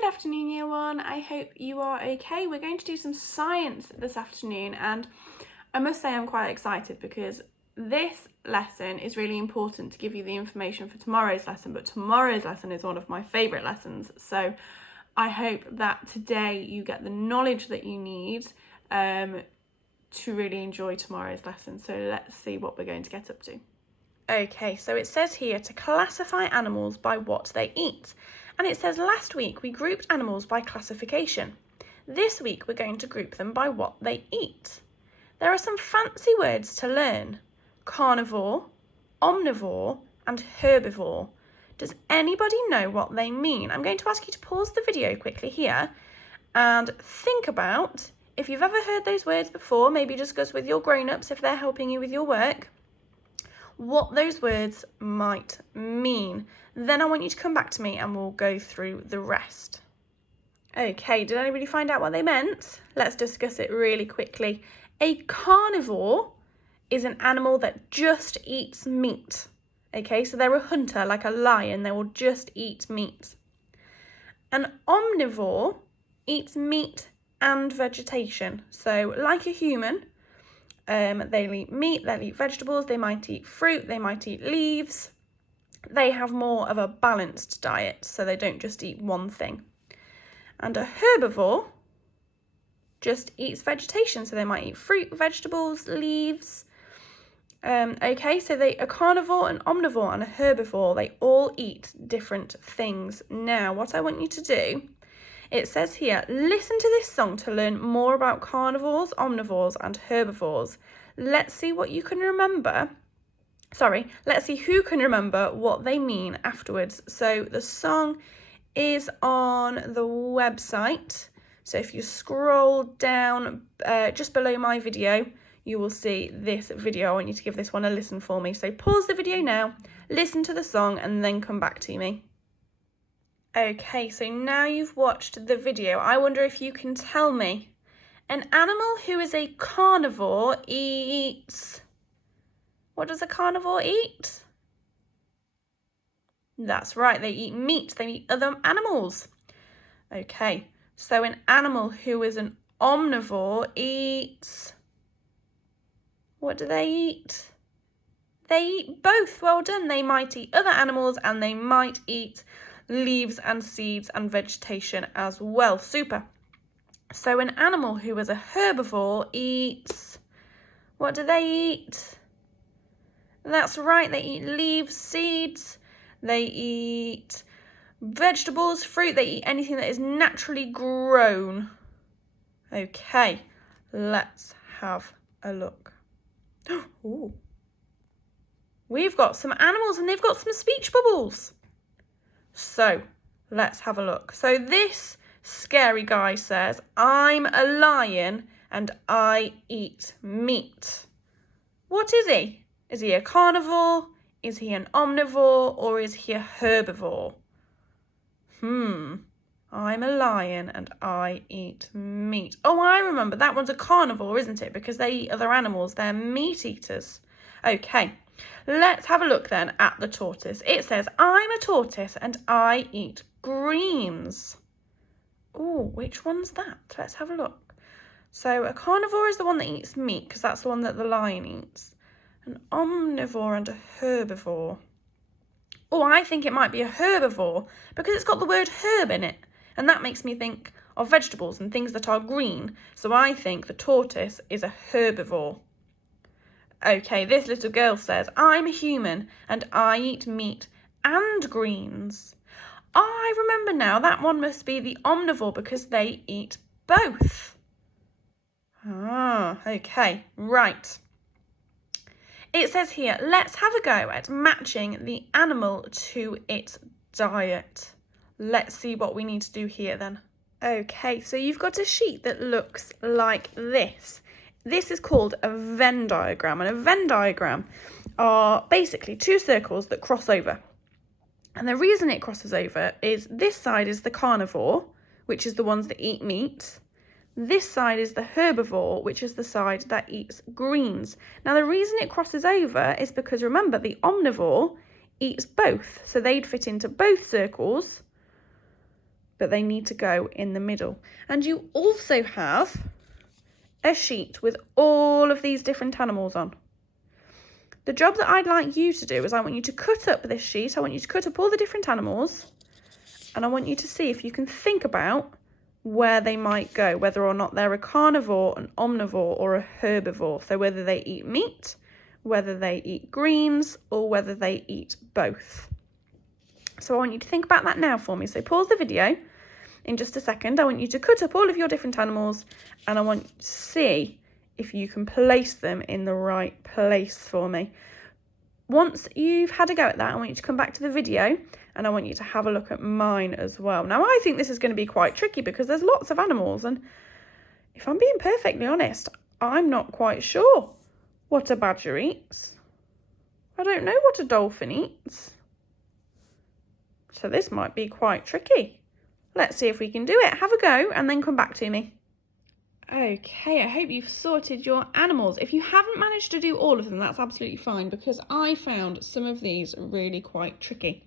Good afternoon, Year 1. I hope you are okay. We're going to do some science this afternoon, and I must say I'm quite excited because this lesson is really important to give you the information for tomorrow's lesson, but tomorrow's lesson is one of my favourite lessons. So I hope that today you get the knowledge that you need to really enjoy tomorrow's lesson. So let's see what we're going to get up to. Okay, so it says here to classify animals by what they eat. And it says last week we grouped animals by classification. This week we're going to group them by what they eat. There are some fancy words to learn: carnivore, omnivore, and herbivore. Does anybody know what they mean? I'm going to ask you to pause the video quickly here and think about if you've ever heard those words before, maybe discuss with your grown-ups if they're helping you with your work, what those words might mean. Then I want you to come back to me and we'll go through the rest. Okay, did anybody find out what they meant? Let's discuss it really quickly. A carnivore is an animal that just eats meat. Okay, so they're a hunter, like a lion. They will just eat meat. An omnivore eats meat and vegetation. So like a human, they'll eat meat, they'll eat vegetables, they might eat fruit, they might eat leaves. They have more of a balanced diet, so they don't just eat one thing. And a herbivore just eats vegetation, so they might eat fruit, vegetables, leaves. Okay, so a carnivore, an omnivore, and a herbivore, they all eat different things. Now, what I want you to do, it says here, listen to this song to learn more about carnivores, omnivores, and herbivores. Let's see what you can remember. Let's see who can remember what they mean afterwards. So the song is on the website. So if you scroll down just below my video, you will see this video. I want you to give this one a listen for me. So pause the video now, listen to the song, and then come back to me. Okay, so now you've watched the video, I wonder if you can tell me, an animal who is a carnivore eats... What does a carnivore eat? That's right, they eat meat, they eat other animals. Okay, so an animal who is an omnivore eats... What do they eat? They eat both, well done. They might eat other animals and they might eat leaves and seeds and vegetation as well. Super. So an animal who is a herbivore eats... What do they eat? That's right, they eat leaves, seeds, they eat vegetables, fruit, they eat anything that is naturally grown. Okay, let's have a look. Ooh. We've got some animals and they've got some speech bubbles. So let's have a look. So this scary guy says, I'm a lion and I eat meat. What is he? Is he a carnivore? Is he an omnivore? Or is he a herbivore? I'm a lion and I eat meat. Oh, I remember. That one's a carnivore, isn't it? Because they eat other animals. They're meat eaters. Okay, let's have a look then at the tortoise. It says, I'm a tortoise and I eat greens. Oh, which one's that? Let's have a look. So a carnivore is the one that eats meat because that's the one that the lion eats. An omnivore and a herbivore. Oh, I think it might be a herbivore because it's got the word herb in it. And that makes me think of vegetables and things that are green. So I think the tortoise is a herbivore. Okay, this little girl says, I'm a human and I eat meat and greens. I remember now, that one must be the omnivore because they eat both. Ah, okay, right. It says here, let's have a go at matching the animal to its diet. Let's see what we need to do here then. Okay, so you've got a sheet that looks like this. This is called a Venn diagram, and a Venn diagram are basically two circles that cross over. And the reason it crosses over is this side is the carnivore, which is the ones that eat meat. This side is the herbivore, which is the side that eats greens. Now, the reason it crosses over is because, remember, the omnivore eats both. So they'd fit into both circles. but they need to go in the middle. And you also have a sheet with all of these different animals on. The job that I'd like you to do is I want you to cut up this sheet. I want you to cut up all the different animals, and I want you to see if you can think about where they might go, whether or not they're a carnivore, an omnivore, or a herbivore. So whether they eat meat, whether they eat greens, or whether they eat both. So I want you to think about that now for me. So pause the video in just a second. I want you to cut up all of your different animals, and I want you to see if you can place them in the right place for me. Once you've had a go at that, I want you to come back to the video and I want you to have a look at mine as well. Now, I think this is going to be quite tricky because there's lots of animals, and if I'm being perfectly honest, I'm not quite sure what a badger eats. I don't know what a dolphin eats. So this might be quite tricky. Let's see if we can do it. Have a go and then come back to me. Okay, I hope you've sorted your animals. If you haven't managed to do all of them, that's absolutely fine because I found some of these really quite tricky.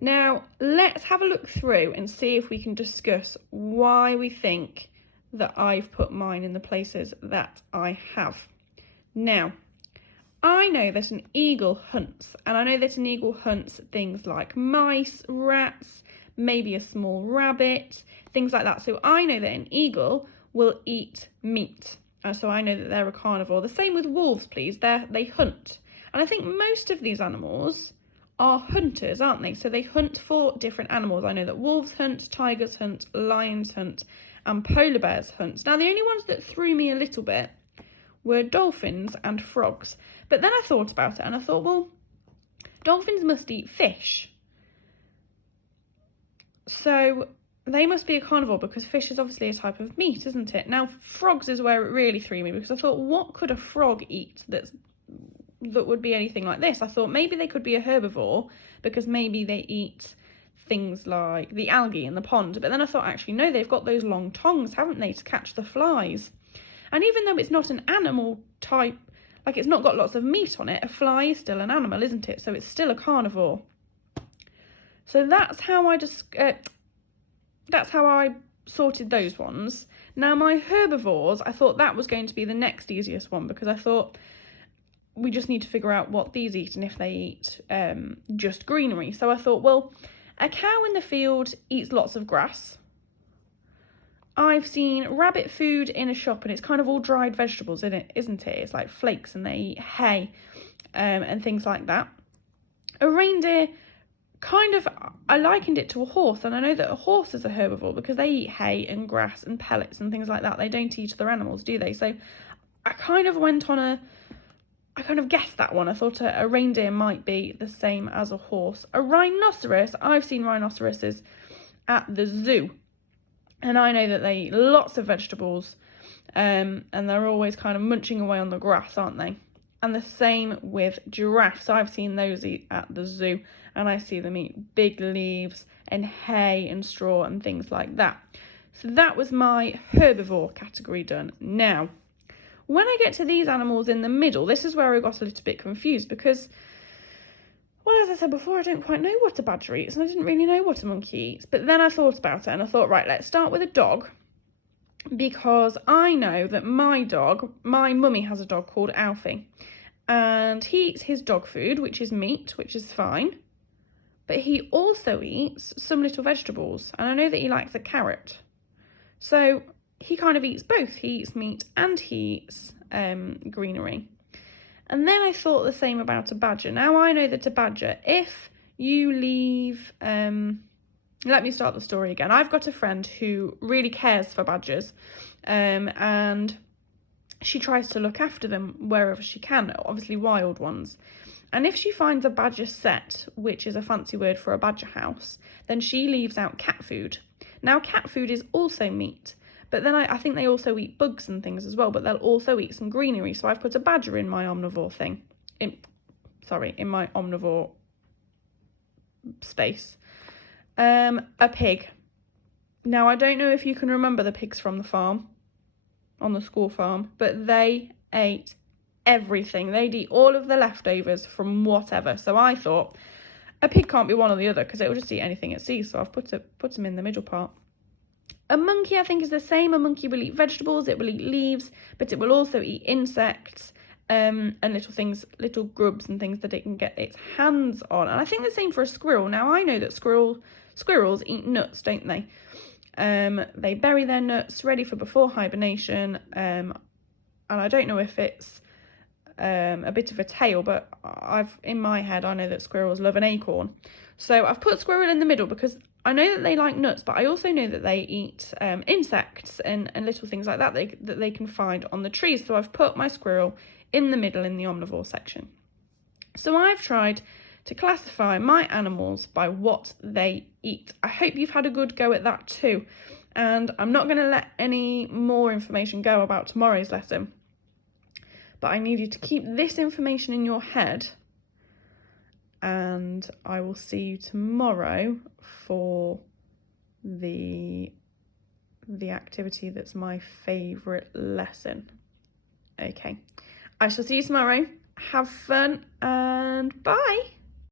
Now, let's have a look through and see if we can discuss why we think that I've put mine in the places that I have. Now, I know that an eagle hunts, and I know that an eagle hunts things like mice, rats, maybe a small rabbit, things like that. So I know that an eagle will eat meat. So I know that they're a carnivore. The same with wolves, please. They hunt. And I think most of these animals are hunters, aren't they? So they hunt for different animals. I know that wolves hunt, tigers hunt, lions hunt, and polar bears hunt. Now, the only ones that threw me a little bit were dolphins and frogs. But then I thought about it and I thought, well, dolphins must eat fish. So they must be a carnivore because fish is obviously a type of meat, isn't it? Now, frogs is where it really threw me because I thought, what could a frog eat that would be anything like this? I thought maybe they could be a herbivore because maybe they eat things like the algae in the pond. But then I thought, actually, no, they've got those long tongues, haven't they, to catch the flies. And even though it's not an animal type, like it's not got lots of meat on it, a fly is still an animal, isn't it? So it's still a carnivore. So that's how I sorted those ones. Now my herbivores, I thought that was going to be the next easiest one because I thought we just need to figure out what these eat and if they eat just greenery. So I thought, well, a cow in the field eats lots of grass. I've seen rabbit food in a shop and it's kind of all dried vegetables in it, isn't it? It's like flakes and they eat hay and things like that. A reindeer, kind of, I likened it to a horse, and I know that a horse is a herbivore because they eat hay and grass and pellets and things like that. They don't eat other animals, do they? So I kind of guessed that one. I thought a reindeer might be the same as a horse. A rhinoceros, I've seen rhinoceroses at the zoo. And I know that they eat lots of vegetables and they're always kind of munching away on the grass, aren't they? And the same with giraffes. I've seen those eat at the zoo and I see them eat big leaves and hay and straw and things like that. So that was my herbivore category done. Now, when I get to these animals in the middle, this is where I got a little bit confused because, well, as I said before, I don't quite know what a badger eats and I didn't really know what a monkey eats. But then I thought about it and I thought, right, let's start with a dog because I know that my mummy has a dog called Alfie and he eats his dog food, which is meat, which is fine. But he also eats some little vegetables and I know that he likes a carrot. So he kind of eats both. He eats meat and he eats greenery. And then I thought the same about a badger. Now I know that a badger, if you leave, let me start the story again. I've got a friend who really cares for badgers and she tries to look after them wherever she can, obviously wild ones. And if she finds a badger set, which is a fancy word for a badger house, then she leaves out cat food. Now cat food is also meat. But then I think they also eat bugs and things as well, but they'll also eat some greenery. So I've put a badger in my omnivore thing. In my omnivore space. A pig. Now, I don't know if you can remember the pigs from the farm, on the school farm, but they ate everything. They'd eat all of the leftovers from whatever. So I thought A pig can't be one or the other because it will just eat anything it sees, so I've put them in the middle part. A monkey, I think, is the same. A monkey will eat vegetables, it will eat leaves, but it will also eat insects and little things, little grubs and things that it can get its hands on. And I think the same for a squirrel. Now, I know that squirrels eat nuts, don't they? They bury their nuts ready for before hibernation, and I don't know if it's a bit of a tale, but in my head I know that squirrels love an acorn. So I've put squirrel in the middle because I know that they like nuts, but I also know that they eat insects and little things like that that they can find on the trees. So I've put my squirrel in the middle in the omnivore section. So I've tried to classify my animals by what they eat. I hope you've had a good go at that too. And I'm not going to let any more information go about tomorrow's lesson, but I need you to keep this information in your head, and I will see you tomorrow for the activity that's my favourite lesson. Okay, I shall see you tomorrow. Have fun and bye.